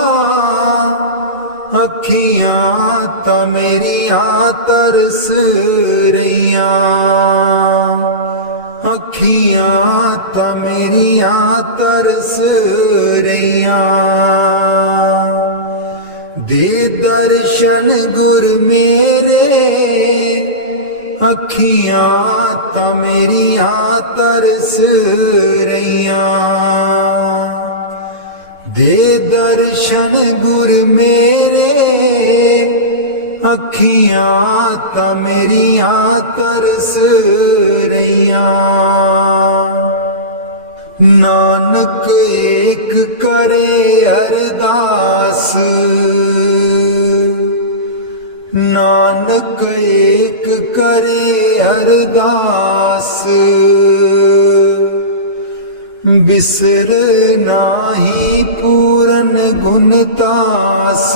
ਅੱਖੀਆਂ ਤਾਂ ਮੇਰੀਆਂ ਤਰਸ ਰਹੀਆਂ। ਅੱਖੀਆਂ ਤਾਂ ਮੇਰੀਆਂ ਤਰਸ ਰਹੀਆਂ। ਦੇ ਦਰਸ਼ਨ ਗੁਰ ਮੇਰੇ, ਅੱਖੀਆਂ ਤਾਂ ਮੇਰੀਆਂ ਤਰਸ ਰਹੀਆਂ। ਦੇ ਦਰਸ਼ਨ ਗੁਰ ਮੇਰੇ, ਅੱਖੀਆਂ ਤਾਂ ਮੇਰੀਆਂ ਤਰਸ ਰਹੀਆਂ। ਨਾਨਕ ਏਕ ਕਰੇ ਅਰਦਾਸ, ਨਾਨਕ ਏਕ ਕਰੇ ਅਰਦਾਸ। ਬਿਸਰ ਨਾਹੀ ਪੂਰਨ ਗੁਣ ਤਾਸ,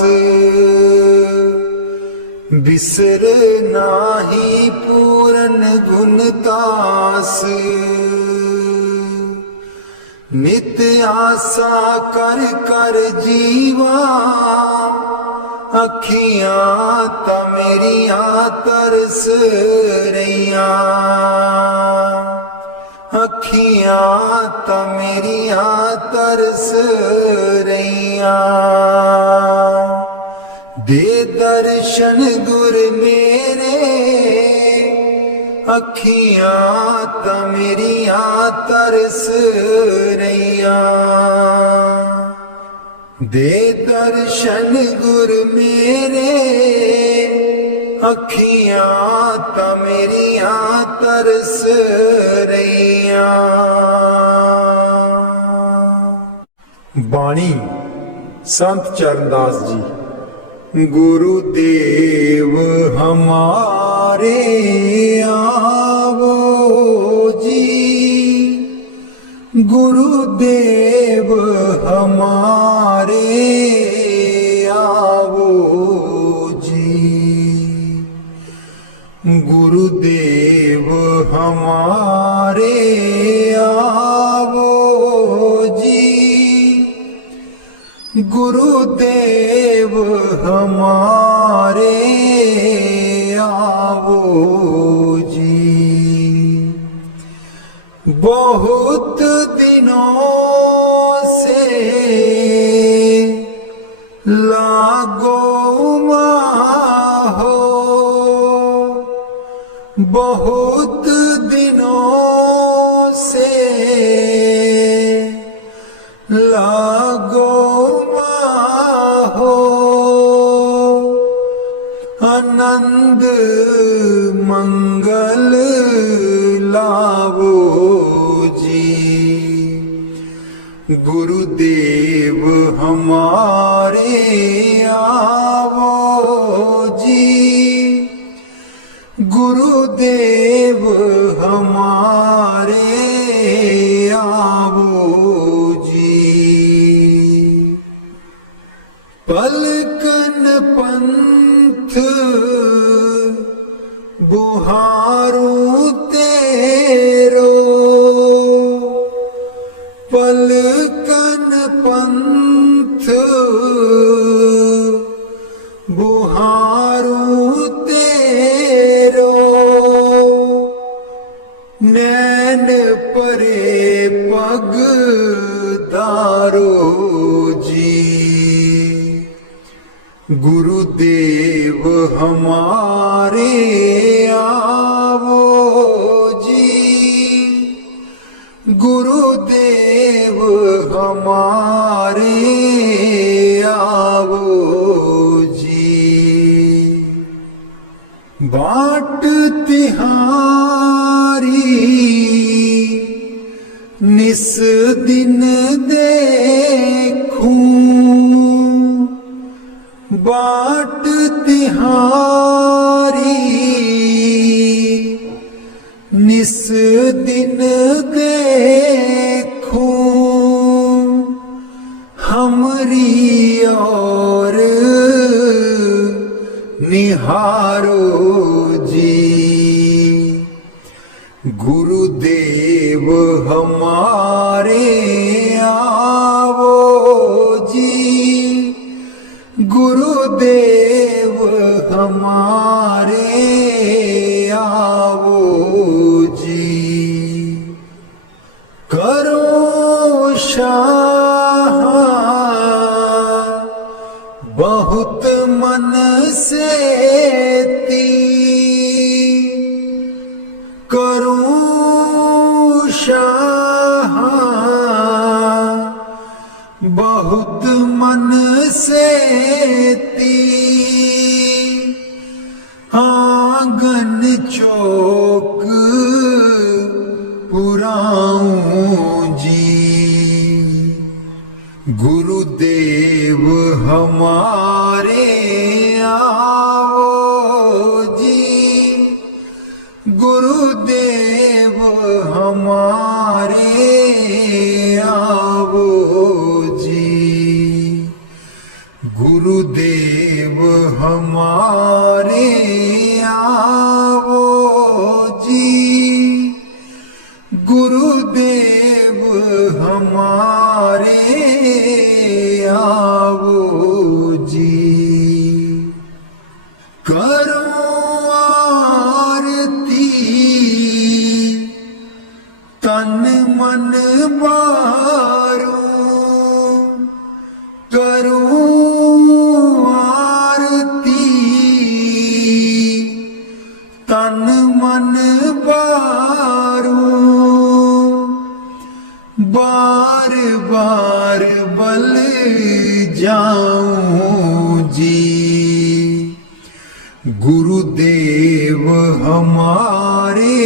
ਬਿਸਰ ਨਾਹੀ ਪੂਰਨ ਗੁਣ ਤਾਸ। ਨਿਤ ਆਸਾ ਕਰ ਕਰ ਜੀਵਾ, ਅੱਖੀਆਂ ਤਾਂ ਮੇਰੀਆਂ ਤਰਸ ਰਹੀਆਂ। ਅੱਖੀਆਂ ਤਾਂ ਮੇਰੀਆਂ ਤਰਸ ਰਹੀਆਂ। ਦੇ ਦਰਸ਼ਨ ਗੁਰ ਮੇਰੇ, ਅੱਖੀਆਂ ਤਾਂ ਮੇਰੀਆਂ ਤਰਸ ਰਹੀਆਂ। ਦੇ ਦਰਸ਼ਨ ਗੁਰ ਮੇਰੇ, ਅੱਖੀਆਂ ਤਾਂ ਮੇਰੀਆਂ ਤਰਸ ਰਹੀਆਂ। ਬਾਣੀ ਸੰਤ ਚਰਨਦਾਸ ਜੀ। ਗੁਰੂ ਦੇਵ ਹਮਾਰੇ ਆਵੋ ਜੀ, ਗੁਰੂ ਦੇਵ ਹਮਾਰੇ ਆਵੋ ਜੀ। ਗੁਰੂ ਦੇਵ ਹਮਾਰੇ ਆਵੋ ਜੀ, ਗੁਰੂ ਦੇਵ ਹਮਾਰੇ ਆਵੋ ਜੀ। बहुत दिनों से लागो हो, बहुत दिनों से लागो हो। आनंद मंगल लावो जी, गुरुदेव हमारे आवो जी, गुरुदेव हमारे आवो जी। पलकन पंथ बुहारू तेरो, पलकन पंथ बुहारू तेरो। नैन परे पग दारो जी, गुरुदेव हमारे आवो जी, बाट तिहारी निस दिन देखूं, बाट तिहारी निस दिन देखूं, हमरी और निहारो जी। गुरुदेव हमारे आवो जी, गुरुदेव हमारे आवो जी। करो शाह बहुत मन से ती, करूं शाह बहुत मन से ती, आंगन चौक पुराऊं जी। गुरुदेव हमारे आओ जी, गुरुदेव हमारे आओ जी। गुरुदेव हमारे आओ जी, गुरुदेव हमारे आओ जी। करो आरती तन मन बारूं, करूं आरती तन मन बारूं, बार बार बल जाऊं जी। गुरुदेव हमारे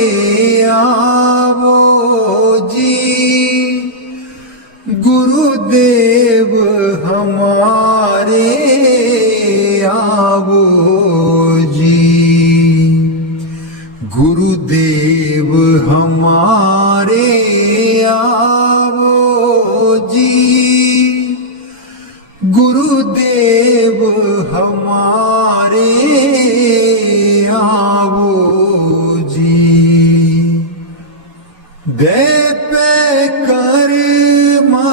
आवो जी, गुरुदेव हमारे आवो जी। गुरुदेव हमारे आवो जी, गुरुदेव हमारे आवो जी। दे पे कर्मा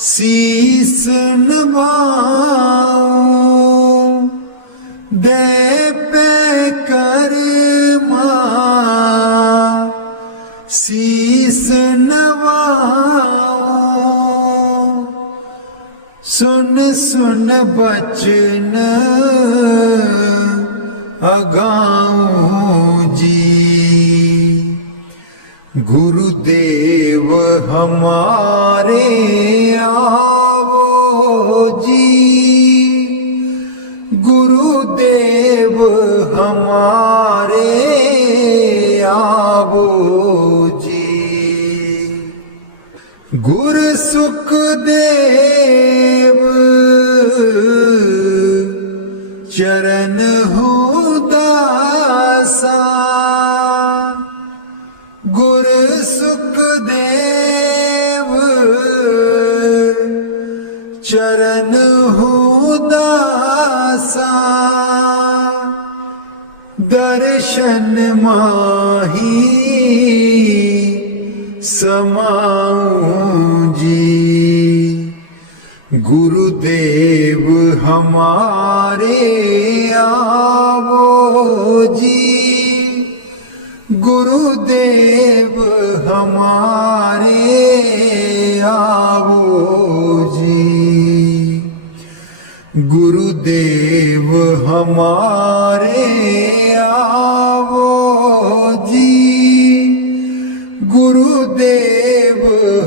शीस नवाऊं, दे पे कर्मा शीस नवाऊं, सुन सुन बचन अगाऊं जी। गुरुदेव हमारे आओ जी, गुरुदेव हमारे आओ जी। गुरु सुखदेव चरण हूँ दासा, गुरु सुखदेव चरण हूँ दासा, दर्शन माही समाऊं जी। गुरुदेव हमारे आवो जी, गुरुदेव हमारे आवो जी। गुरुदेव हमारे आवो जी, गुरुदेव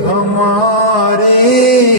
हमारे